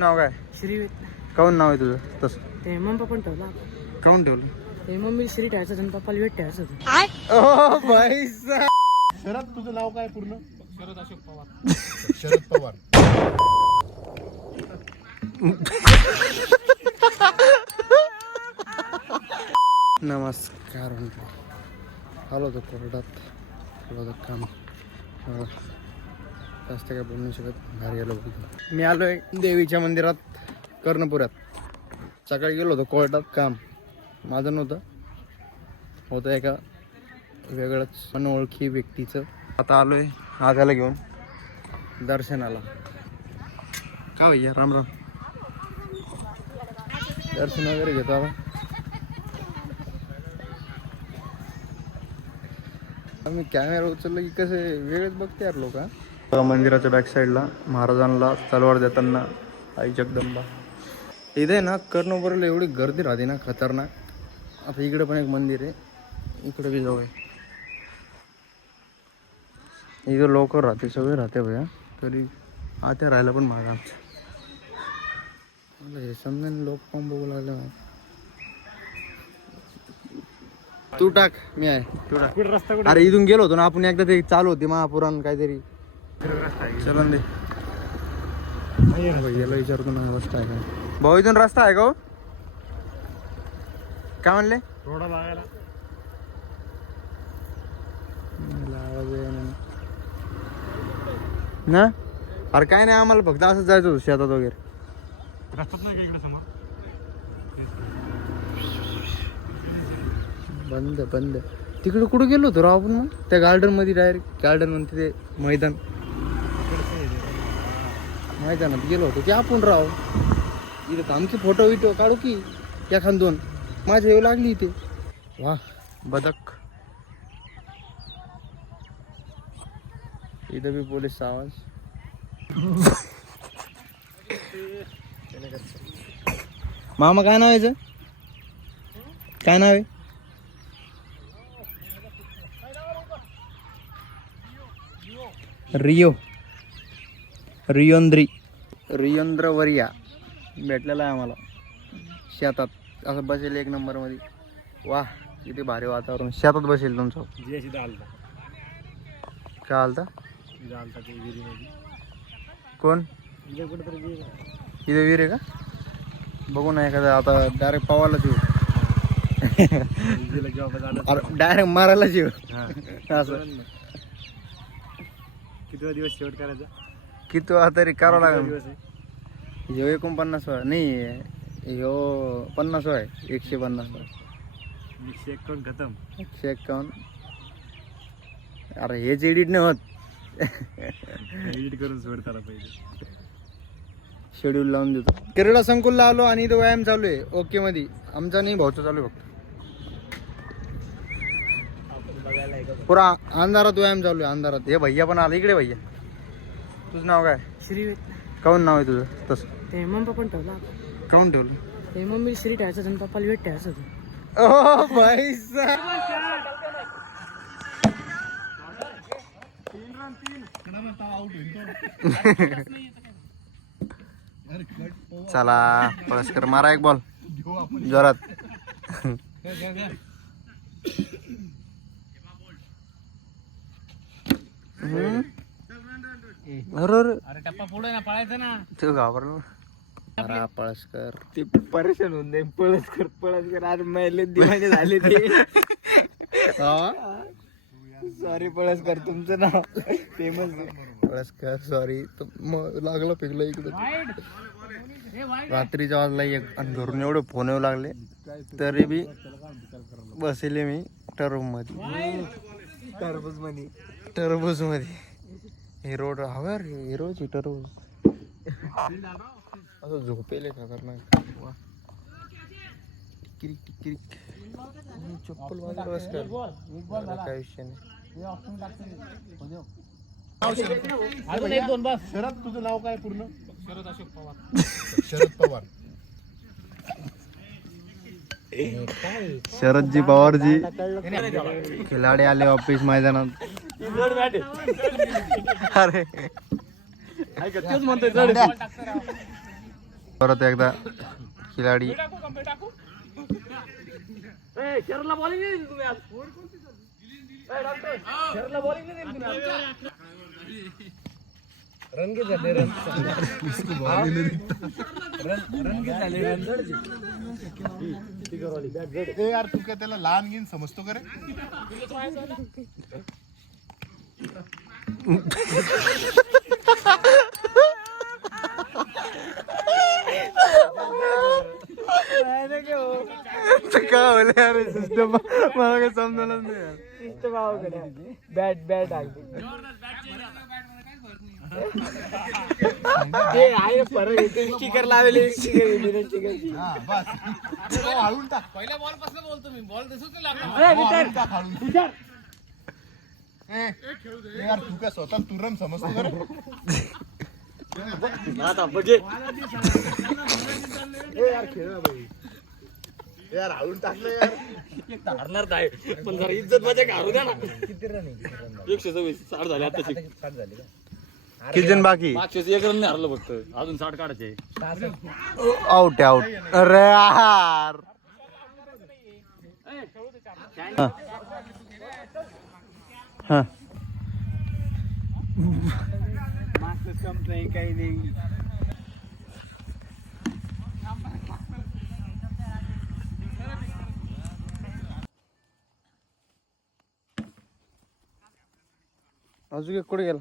नाव काय? श्री. काऊन नाव आहे तुझं तसं? ते मम्मी पण ठेवला. काऊन ठेवलं? ते मम्मी श्री ठेवायचं आणि पप्पाला वेट ठेवायचं होतं. ओ भाई साहब. शरद, तुझं नाव काय पूर्ण? शरद अशोक पवार. शरद पवार. नमस्कार. आलो होतो कोर्टात, आलो होतं काम. जास्त काय बोलू नाही शकत. बाहेर गेलो होतो. मी आलोय देवीच्या मंदिरात कर्णपुरात. सकाळी गेलो होतो कोर्टात, काम माझं नव्हतं, होतं एका वेगळंच अनोळखी व्यक्तीचं. आता आलोय आगाला घेऊन दर्शनाला. का भैया राम राम. दर्शन वगैरे घेतो आता. आम्ही कॅमेरा उचललं की कसे वेगळेच बघते यार लोक. मंदिराच्या बॅक साईडला महाराजांना तलवार देताना आई जगदंबा. इथे ना कर्णपुराला एवढी गर्दी राहते ना, खतरनाक. आता इकडे पण एक मंदिर आहे, इकडे बी जाऊ आहे. इकडे लोक राहते, सगळे राहते भैया. तरी आता राहायला पण मागा आमचं. हे समजा लोक पण बघू लागले. तू टाक, मी आहे. तू टाक. अरे इथून गेलो होतो ना आपण एकदा, ते चालू होते महापुराण काहीतरी. चला दे भैयाला विचारतो ना रस्ता आहे का. भाऊ इथून रस्ता आहे का हो? काय म्हणले? रोडा लागायला ना. अरे काय नाही, आम्हाला फक्त असं जायचं होतं शेतात वगैरे. रस्ताच नाही का इकडे समोर? बंद बंद. तिकडे कुठं गेलो होतो राव आपण मग? त्या गार्डन मध्ये, डायरेक्ट गार्डन म्हणते ते मैदानात गेलो होतो की आपण राव. इथं तर आमचे फोटो विटो काढू की एखाद दोन. माझ्या येऊ लागली इथे. वा बदक. इथं बी पोलीसचा आवाज. मामा काय नाव आहे याचं? काय नाव आहे? रियोंद्र वरिया भेटलेला आहे आम्हाला शेतात. असं बसेल एक नंबर मध्ये. वा किती भारी वातावरण. शेतात बसेल तुमचं. काय आलता? कोण? इथे वीर आहे का? बघू ना एखादा. आता डायरेक्ट पावाला जीव. डायरेक्ट मारायला जीव. असं किती दिवस शेवट करायचा? किती तरी करावं लागेल. ह्यो 49 नाही, ह्यो 50 आहे. 150. 151 खतम. 151. अरे हेच एडिट नाही होत. एडिट करून सोडताना पाहिजे. शेड्यूल लावून देतो. क्रीडा संकुलला आलो आणि इथं व्यायाम चालू आहे. ओके मध्ये आमचा नाही, भाऊचा चालू आहे फक्त. पुरा अंधारात व्यायाम चालू आहे, अंधारात. हे भैया पण आला इकडे. भैया तुझं नाव काय? श्री. काऊन नाव आहे तुझं तसं? ते मम्मी पण ठेवला. काऊन ठेवलं? ते मम्मी श्री ठेवायचं आणि पप्पाला वेट ठेवायचं होतं. ओ भाई साहब. चला पळसकर मारा एक बॉल जोरात. अरे टप्पा पुढे ना, पळायचं ना. तू घाबरला. मारा पळसकर. ते परेशान होऊन जाईल. पळसकर आज मैले दिवाने झाले ते. सॉरी पळसकर, तुमचं नाव फेमस. पळसकर सॉरी. लागलं पिकलं इकडं. रात्रीच्या वाजला एक आणि घरून एवढे फोन येऊ लागले तरी बी बसले मी टरबूज मध्ये. हिरो हवर हिरोची टरबूज. असं झोपेले खतरनाक. वा टिकिरिक टिकिरिक. चप्पल वाजवलं बसकर. काय विषय नाही. शरद, तुझं नाव काय पूर्ण? शरद अशोक पवार. शरद पवार. शरदजी पवारजी खिलाडी आले ऑफिस मैदानात. अरे तेच म्हणतोय. परत एकदा खिलाडी रंगी झाले ए यार तू काय त्याला लहान घेऊन समजतो का रे? काय बोलले अरे सिस्टम मला काही समजलंच नाही यार. बॅट बॅट आहे स्टिकर लावले स्टिकर हा बस तो हाळून टाक. पहिल्या बॉल पासून बोलतो मी. बॉल दिसत नाही लागला. हाळून टाक, हाळून टाक. ए यार तू काय स्वतः तुरम समजतो का रे? ए यार खेळ ना भाई. यार हाळून टाकलं यार. हरणार नाही पण जरा इज्जत माझ्या घालू द्या ना. किती रन आहे 126 60 झाले आताची. 60 झाले का? किती जण बाकी मागच्याच एक रन नाही हरलं फक्त. अजून 60 काढायचे. आउट आउट अरे यार हा मागचं संपत नाही काही नाही. अजून एक कुठे गेला